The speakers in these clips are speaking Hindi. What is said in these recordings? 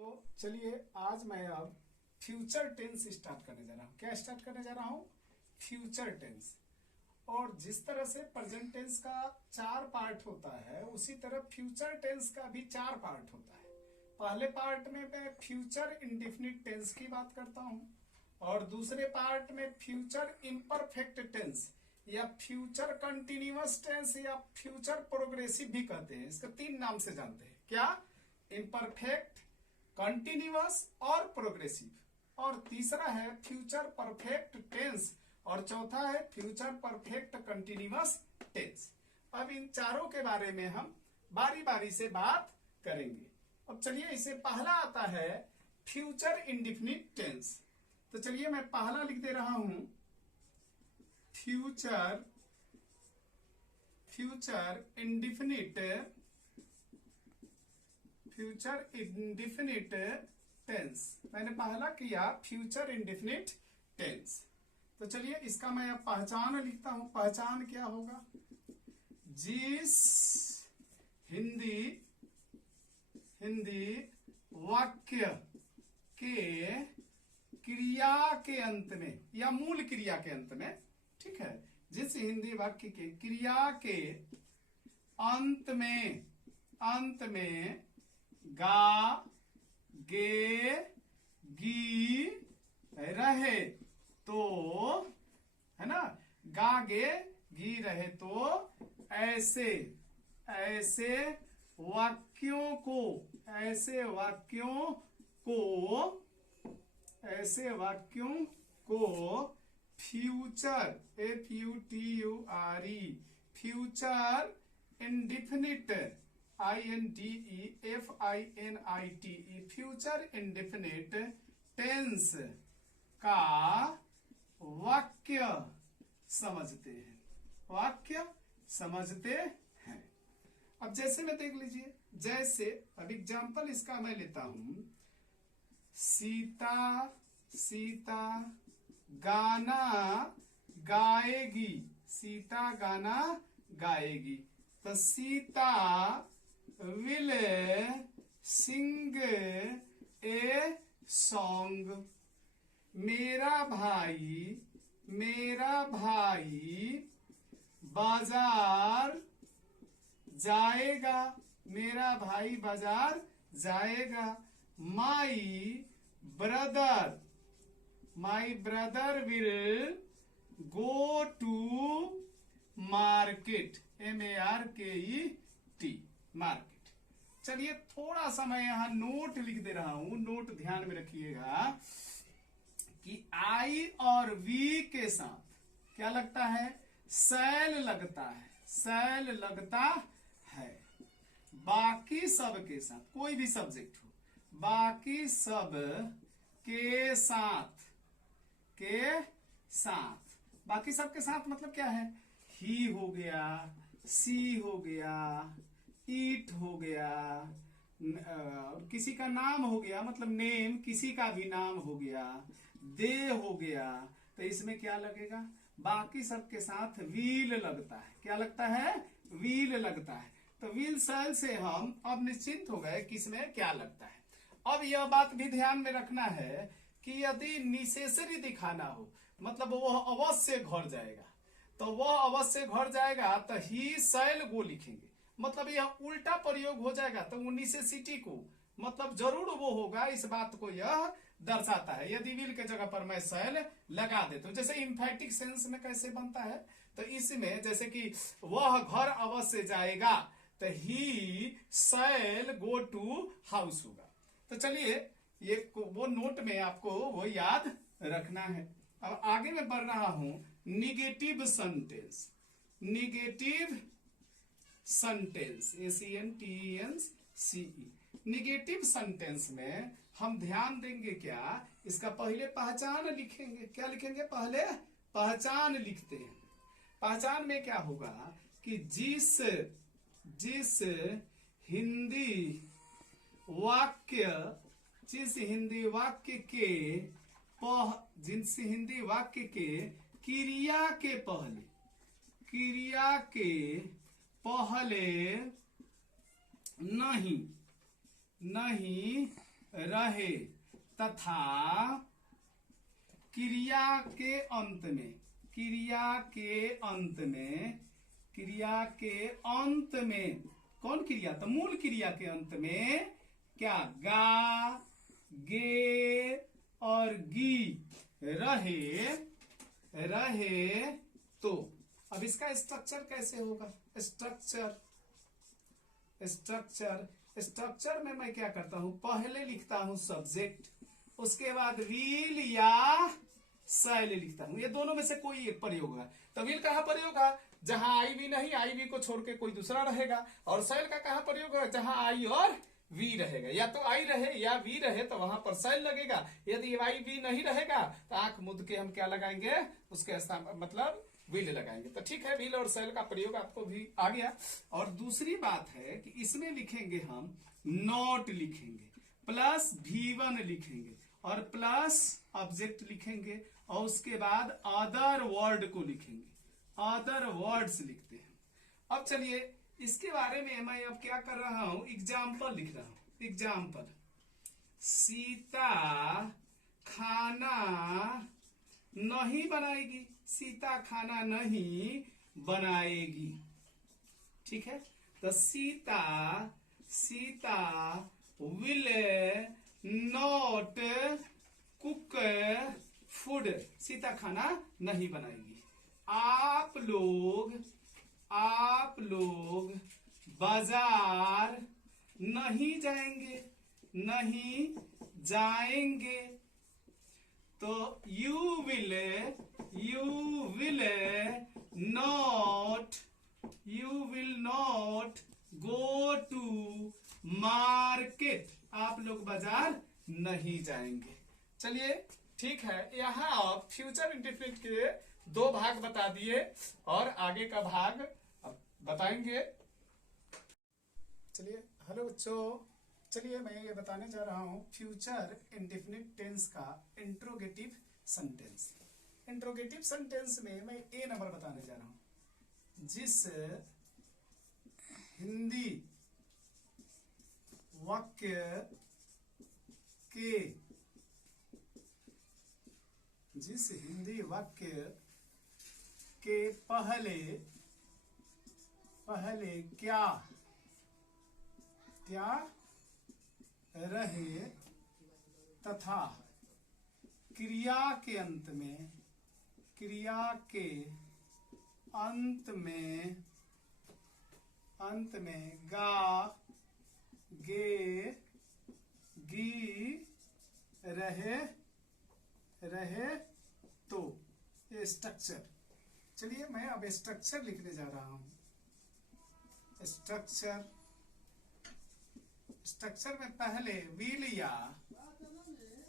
तो चलिए आज मैं अब फ्यूचर टेंस स्टार्ट करने जा रहा हूँ। क्या स्टार्ट करने जा रहा हूँ? Future tense. और जिस तरह से प्रेजेंट टेंस का 4 पार्ट होता है, उसी तरह फ्यूचर टेंस का भी 4 पार्ट होता है। पहले पार्ट में मैं फ्यूचर इंडेफिनिट टेंस की बात करता हूँ, और दूसरे पार्ट में फ्यूचर इम्परफेक्ट टेंस या फ्यूचर कंटिन्यूअस टेंस या फ्यूचर प्रोग्रेसिव भी कहते हैं। इसका 3 नाम से जानते हैं। क्या? इम्परफेक्ट, कंटिन्यूअस और प्रोग्रेसिव। और तीसरा है फ्यूचर परफेक्ट टेंस, और चौथा है फ्यूचर परफेक्ट कंटिन्यूअस टेंस। अब इन चारों के बारे में हम बारी बारी से बात करेंगे। अब चलिए, इसे पहला आता है फ्यूचर इंडेफिनिट टेंस। तो चलिए मैं पहला लिख दे रहा हूं, फ्यूचर इंडेफिनिट टेंस। मैंने पहला किया फ्यूचर इंडेफिनिट टेंस। तो चलिए इसका मैं अब पहचान लिखता हूं। पहचान क्या होगा? जिस हिंदी वाक्य के क्रिया के अंत में या मूल क्रिया के अंत में, ठीक है, जिस हिंदी वाक्य के क्रिया के अंत में गा, गे, गी रहे तो, है ना, गा, गे, गी रहे तो ऐसे वाक्यों को future future indefinite future indefinite tense का वाक्य समझते हैं। अब जैसे में देख लीजिए, जैसे अब एग्जांपल इसका मैं लेता हूं, सीता गाना गाएगी। तो Sita will sing a song. मेरा भाई बाजार जाएगा। My brother will go to market, MARKET, market. चलिए थोड़ा सा मैं यहां नोट लिख दे रहा हूं। नोट ध्यान में रखिएगा कि आई और वी के साथ क्या लगता है? सैल लगता है। बाकी सब के साथ, कोई भी सब्जेक्ट हो, बाकी सब के साथ मतलब क्या है? ही हो गया, सी हो गया, ईट हो गया, किसी का नाम हो गया मतलब नेम, किसी का भी नाम हो गया, दे हो गया। तो इसमें क्या लगेगा? बाकी सबके साथ वील लगता है। क्या लगता है? वील लगता है। तो वील सैल से हम अब निश्चिंत हो गए कि इसमें क्या लगता है। अब यह बात भी ध्यान में रखना है कि यदि नेसेसरी दिखाना हो, मतलब वह अवश्य घर जाएगा, तो वह अवश्य घर जाएगा तो ही सैल गो लिखेंगे। मतलब यह उल्टा प्रयोग हो जाएगा, तो वो नेसेसिटी को मतलब जरूर वो होगा, इस बात को यह दर्शाता है। यदि विल के जगह पर मैं सैल लगा देता हूं, जैसे इम्फेटिक सेंस में कैसे बनता है, तो इसमें जैसे कि वह घर अवश्य जाएगा, तो ही सैल गो टू हाउस होगा। तो चलिए ये वो नोट में आपको वो याद रखना है। अब आगे मैं बढ़ रहा हूं, negative sentence. SENTENCE। Negative sentence में हम ध्यान देंगे क्या? इसका पहले पहचान लिखेंगे। क्या लिखेंगे? पहले पहचान लिखते हैं। पहचान में क्या होगा कि जिस हिंदी वाक्य के क्रिया के पहले नहीं रहे तथा क्रिया के अंत में, क्रिया के अंत में, क्रिया के अंत में, कौन क्रिया? तो मूल क्रिया के अंत में क्या? गा, गे और गी रहे, रहे तो। अब इसका स्ट्रक्चर कैसे होगा? स्ट्रक्चर, स्ट्रक्चर, स्ट्रक्चर में मैं क्या करता हूं? पहले लिखता हूं सब्जेक्ट, उसके बाद विल या शैल लिखता हूं। ये दोनों में से कोई एक प्रयोग होगा। तो विल कहां प्रयोग होगा? जहां आई भी नहीं, आई भी को छोड़ के कोई दूसरा रहेगा। और शैल का कहां प्रयोग होगा? जहां आई और वी रहेगा। या तो आई रहे या वी रहे तो वहां पर शैल लगेगा। यदि आई वी नहीं रहेगा तो आंख मुद के हम क्या लगाएंगे? उसके स्थान मतलब विल लगाएंगे। तो ठीक है, विल और शैल का प्रयोग आपको भी आ गया। और दूसरी बात है कि इसमें लिखेंगे हम नॉट लिखेंगे, प्लस V1 लिखेंगे और प्लस ऑब्जेक्ट लिखेंगे और उसके बाद अदर वर्ड को लिखेंगे, अदर वर्ड्स लिखते हैं। अब चलिए इसके बारे में मैं अब क्या कर रहा हूं? एग्जाम्पल लिख रहा हूं। एग्जाम्पल, सीता खाना नहीं बनाएगी, सीता खाना नहीं बनाएगी। ठीक है, तो Sita, Sita will not cook food, Sita खाना नहीं बनाएगी। आप लोग बाजार नहीं जाएंगे, नहीं जाएंगे। तो you will not go to market, आप लोग बाजार नहीं जाएंगे। चलिए ठीक है, यहाँ आप फ्यूचर इंडेफिनिट के दो भाग बता दिए और आगे का भाग बताएंगे। चलिए हेलो बच्चों, चलिए मैं ये बताने जा रहा हूं फ्यूचर इंडेफिनिट टेंस का इंट्रोगेटिव सेंटेंस। इंट्रोगेटिव सेंटेंस में मैं ए नंबर बताने जा रहा हूं। जिस हिंदी वाक्य के, जिस हिंदी वाक्य के पहले क्या रहे तथा क्रिया के अंत में, क्रिया के अंत में गा, गे, गी रहे तो। ये स्ट्रक्चर। चलिए मैं अब स्ट्रक्चर लिखने जा रहा हूं। स्ट्रक्चर, स्ट्रक्चर में पहले विल या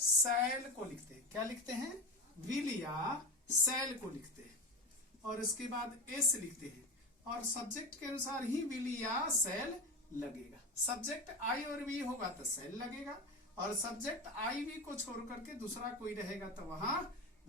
शैल को लिखते हैं। क्या लिखते हैं? विल या शैल को लिखते हैं और उसके बाद एस लिखते हैं और सब्जेक्ट के अनुसार ही विल या शैल लगेगा। सब्जेक्ट आई और वी होगा तो शैल लगेगा और सब्जेक्ट आई वी को छोड़ करके दूसरा कोई रहेगा तो वहां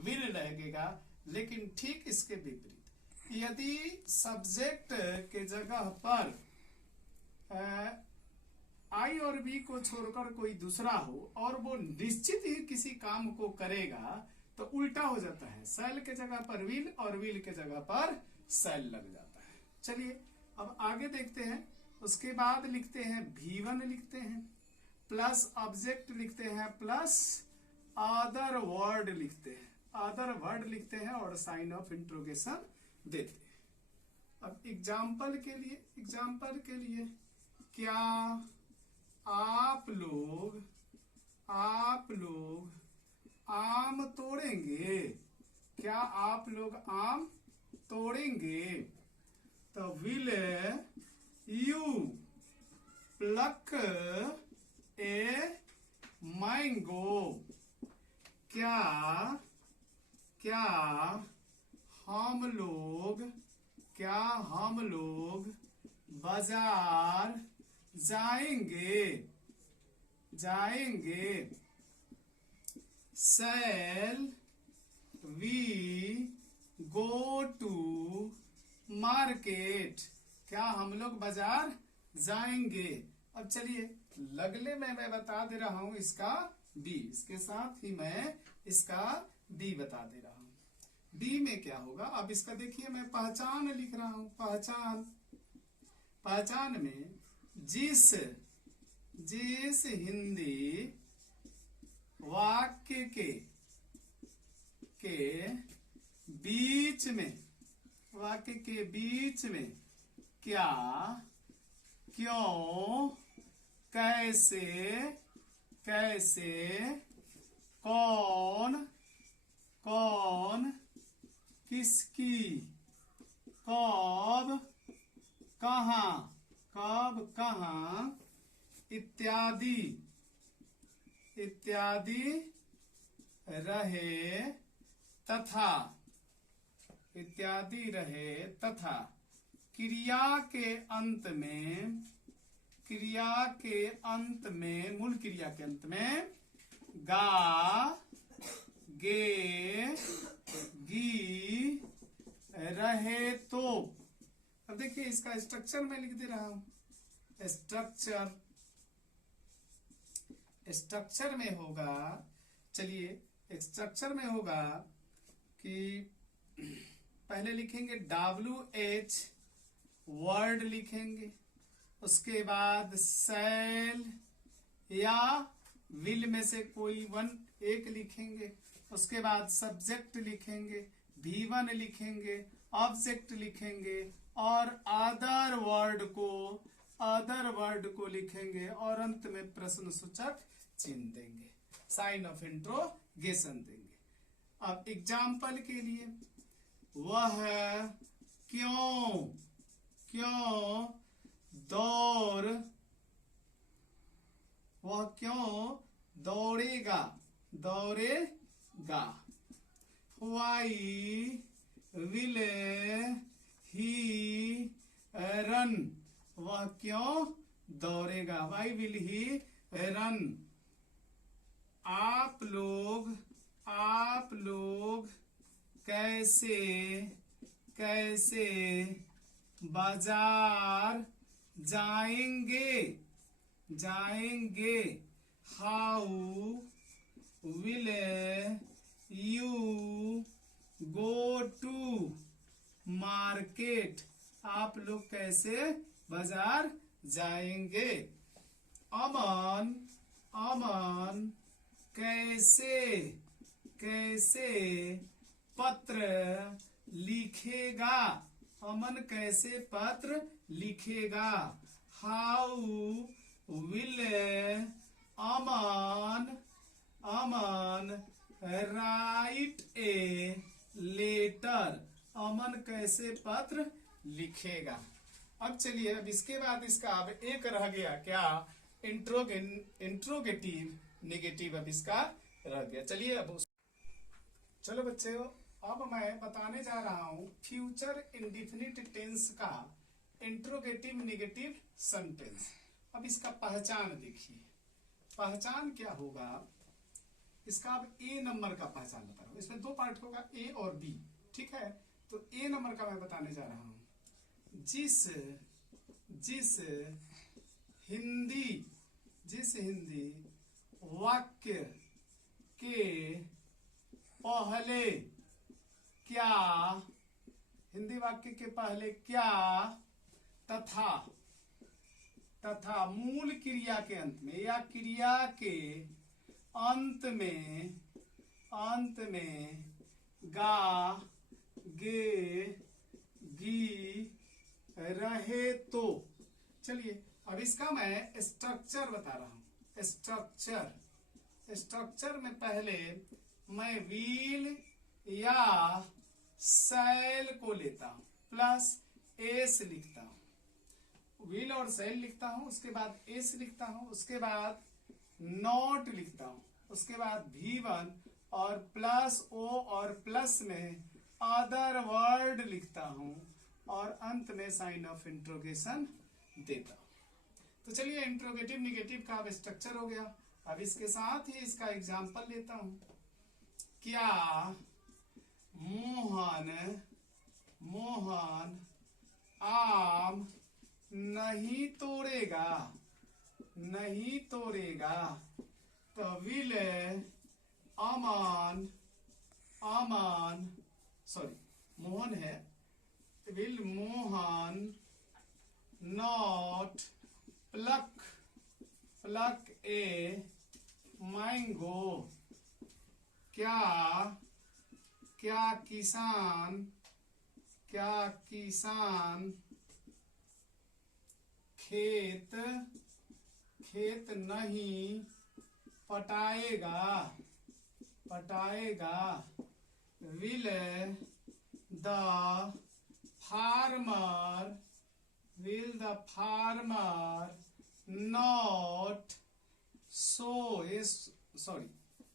विल लगेगा। लेकिन ठीक इसके विपरीत, यदि सब्जेक्ट के जगह पर आई और बी को छोड़कर कोई दूसरा हो और वो निश्चित ही किसी काम को करेगा तो उल्टा हो जाता है। शैल के जगह पर विल और विल के जगह पर शैल लग जाता है। चलिए अब आगे देखते हैं। उसके बाद लिखते हैं V1 लिखते हैं, प्लस ऑब्जेक्ट लिखते हैं, प्लस अदर वर्ड लिखते हैं, अदर वर्ड लिखते हैं और साइन ऑफ इंट्रोगेशन देते हैं। अब एग्जाम्पल के लिए क्या आप लोग आम तोड़ेंगे? क्या आप लोग आम तोड़ेंगे? तो will you pluck a mango? क्या हम लोग बाजार जाएंगे? Shall we go to market? क्या हम लोग बाजार जाएंगे? अब चलिए लगले में मैं बता दे रहा हूं इसका बी, इसके साथ ही मैं इसका बी बता दे रहा हूं। बी में क्या होगा, अब इसका देखिए मैं पहचान लिख रहा हूं। पहचान, पहचान में जिस जिस हिंदी वाक्य के बीच में, वाक्य के बीच में क्या, क्यों, कैसे, कैसे, कौन, कौन, किसकी, कब, कहाँ, कब, कहाँ, इत्यादि, इत्यादि रहे तथा, इत्यादि रहे तथा क्रिया के अंत में, क्रिया के अंत में, मूल क्रिया के अंत में गा, गे, गी रहे तो। अब देखिए इसका स्ट्रक्चर मैं लिख दे रहा हूं। स्ट्रक्चर, स्ट्रक्चर में होगा, चलिए स्ट्रक्चर में होगा कि पहले लिखेंगे WH, वर्ड लिखेंगे, उसके बाद शैल या विल में से कोई एक लिखेंगे, उसके बाद सब्जेक्ट लिखेंगे, V1 लिखेंगे, ऑब्जेक्ट लिखेंगे और अदर वर्ड को लिखेंगे और अंत में प्रश्न सूचक चिन्ह देंगे, साइन ऑफ इंट्रोगेशन देंगे। अब एग्जाम्पल के लिए, वह क्यों, क्यों दौड़, वह क्यों दौड़ेगा, दौड़ेगा। Why will he run, वह क्यों दौड़ेगा। Why will he run। आप लोग कैसे, कैसे बाजार जाएंगे, जाएंगे। How will you go to market, आप लोग कैसे बाजार जाएंगे। अमन, अमन कैसे, कैसे पत्र लिखेगा, अमन कैसे पत्र लिखेगा। How will Aman, Aman write a letter, Aman कैसे पत्र लिखेगा। अब चलिए, अब इसके बाद इसका अब एक रह गया क्या, इंट्रोगेटिव नेगेटिव, अब इसका रह गया। चलिए अब चलो बच्चे, अब मैं बताने जा रहा हूं फ्यूचर इंडिफिनिट टेंस का इंट्रोगेटिव नेगेटिव सेंटेंस। अब इसका पहचान देखिए, पहचान क्या होगा इसका। अब ए नंबर का पहचान बता रहा हूं, इसमें दो पार्ट होगा, ए और बी, ठीक है। तो ए नंबर का मैं बताने जा रहा हूं, जिस हिंदी वाक्य के पहले क्या, हिंदी वाक्य के पहले क्या तथा मूल क्रिया के अंत में या क्रिया के अंत में गा, गे, गी रहे तो। चलिए अब इसका मैं स्ट्रक्चर बता रहा हूं। स्ट्रक्चर में पहले मैं व्हील या सैल को लेता हूं, प्लस एस लिखता हूं, व्हील और सैल लिखता हूं, उसके बाद एस लिखता हूं, उसके बाद नॉट लिखता हूं, उसके बाद V1 और प्लस ओ और प्लस में अदर वर्ड लिखता हूं और अंत में साइन ऑफ इंट्रोगेशन देता हूं। तो चलिए इंट्रोगेटिव निगेटिव का अब स्ट्रक्चर हो गया। अब इसके साथ ही इसका एग्जाम्पल लेता हूं। क्या मोहन आम नहीं तोड़ेगा, नहीं तोड़ेगा। तो विल अमन, अमन सॉरी मोहन है, will Mohan not pluck, pluck a mango, क्या क्या किसान, क्या किसान खेत, खेत नहीं पटाएगा, पटाएगा। Will the farmer, will the farmer not so, sorry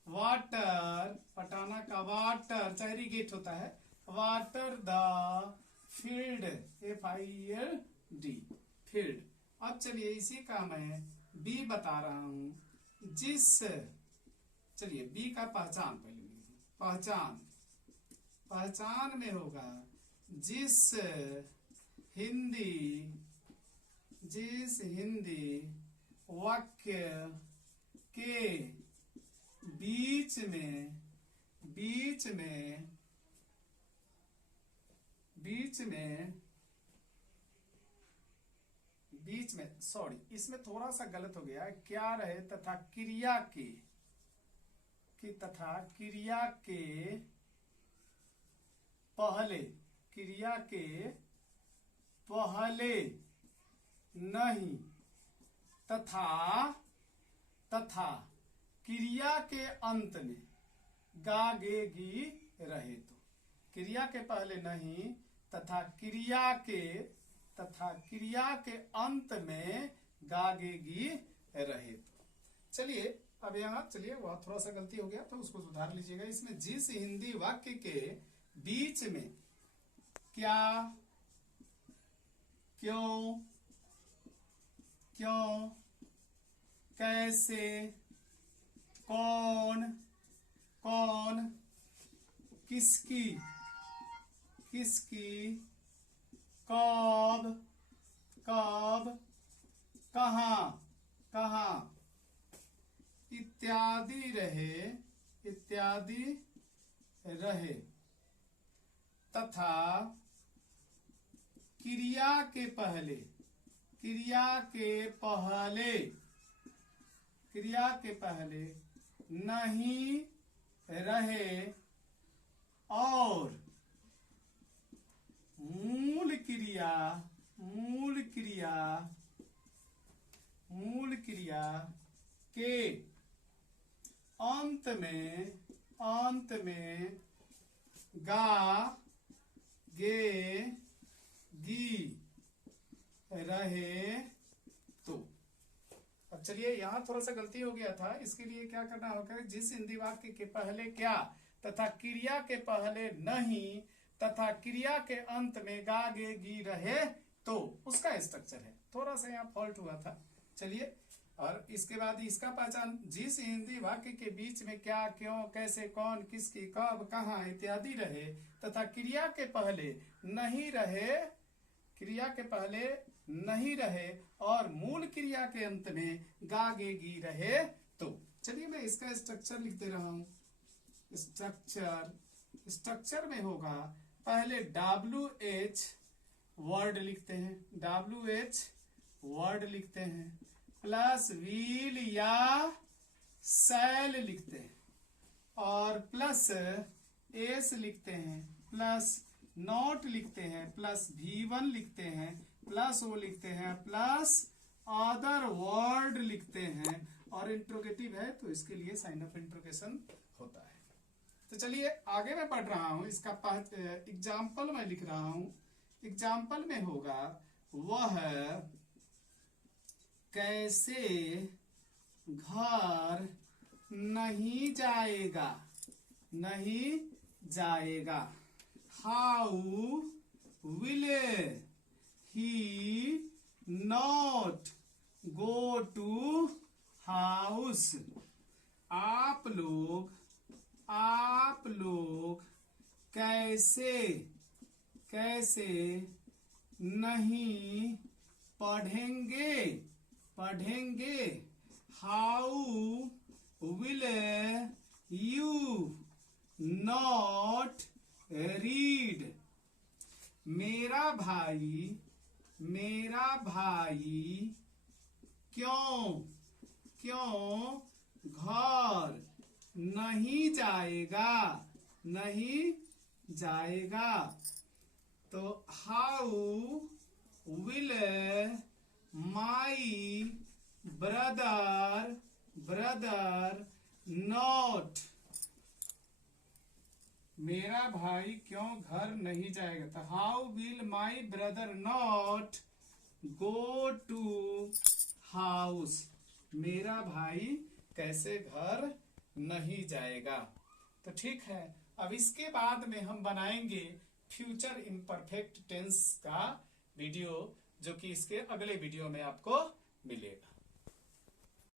water, पटाना का वाटर चाहे इरिगेट होता है, water the field, FIELD field. अब चलिए इसी का मैं बी बता रहा हूं। जिस, चलिए बी का पहचान पहले लिखिए। पहचान, पहचान में होगा जिस हिंदी, जिस हिंदी वाक्य के बीच में, बीच में, बीच में, बीच में सॉरी इसमें थोड़ा सा गलत हो गया, क्या रहे तथा क्रिया के, कि तथा क्रिया के पहले, क्रिया के पहले नहीं, तथा, तथा क्रिया के अंत में गा गे गी रहे। तो क्रिया के पहले नहीं तथा क्रिया के, तथा क्रिया के अंत में गा गे गी रहे। तो चलिए अब यहाँ, चलिए वह थोड़ा सा गलती हो गया तो उसको सुधार लीजिएगा। इसमें जिस हिंदी वाक्य के बीच में क्या, क्यों, क्यों, कैसे, कौन, कौन, किसकी, किसकी, कब, कब, कहाँ, कहाँ इत्यादि रहे, इत्यादि रहे। तथा क्रिया के पहले, क्रिया के पहले, क्रिया के पहले नहीं रहे और मूल क्रिया, मूल क्रिया, मूल क्रिया के अंत में, अंत में गा गे गी रहे। तो अब चलिए यहां थोड़ा सा गलती हो गया था, इसके लिए क्या करना होगा, जिस हिंदी वाक्य के पहले क्या तथा क्रिया के पहले नहीं तथा क्रिया के अंत में गा गे गी रहे, तो उसका स्ट्रक्चर है। थोड़ा सा यहाँ फॉल्ट हुआ था। चलिए और इसके बाद इसका पहचान, जिस हिंदी वाक्य के बीच में क्या, क्यों, कैसे, कौन, किसकी, कब, कहाँ इत्यादि रहे तथा क्रिया के पहले नहीं रहे, क्रिया के पहले नहीं रहे और मूल क्रिया के अंत में गा गे गी रहे। तो चलिए मैं इसका स्ट्रक्चर लिख दे रहा हूं। स्ट्रक्चर, स्ट्रक्चर में होगा पहले WH वर्ड लिखते हैं, WH वर्ड लिखते हैं, प्लस व्हील या सेल लिखते हैं और प्लस एस लिखते हैं, प्लस नॉट लिखते हैं, प्लस V1 लिखते हैं, प्लस ओ लिखते हैं, प्लस अदर वर्ड लिखते हैं और इंट्रोगेटिव है तो इसके लिए साइन ऑफ इंट्रोगेशन होता है। तो चलिए आगे मैं पढ़ रहा हूं, इसका एग्जाम्पल मैं लिख रहा हूं। एग्जाम्पल में होगा वह कैसे घर नहीं जाएगा, नहीं जाएगा। How will he not go to house. आप लोग कैसे, कैसे नहीं पढ़ेंगे, पढ़ेंगे। How will you not read? मेरा भाई क्यों घर नहीं जाएगा? तो how will my brother not? मेरा भाई क्यों घर नहीं जाएगा? तो how will my brother not go to house? मेरा भाई कैसे घर नहीं जाएगा? तो ठीक है, अब इसके बाद में हम बनाएंगे फ्यूचर इम्परफेक्ट टेंस का वीडियो, जो कि इसके अगले वीडियो में आपको मिलेगा।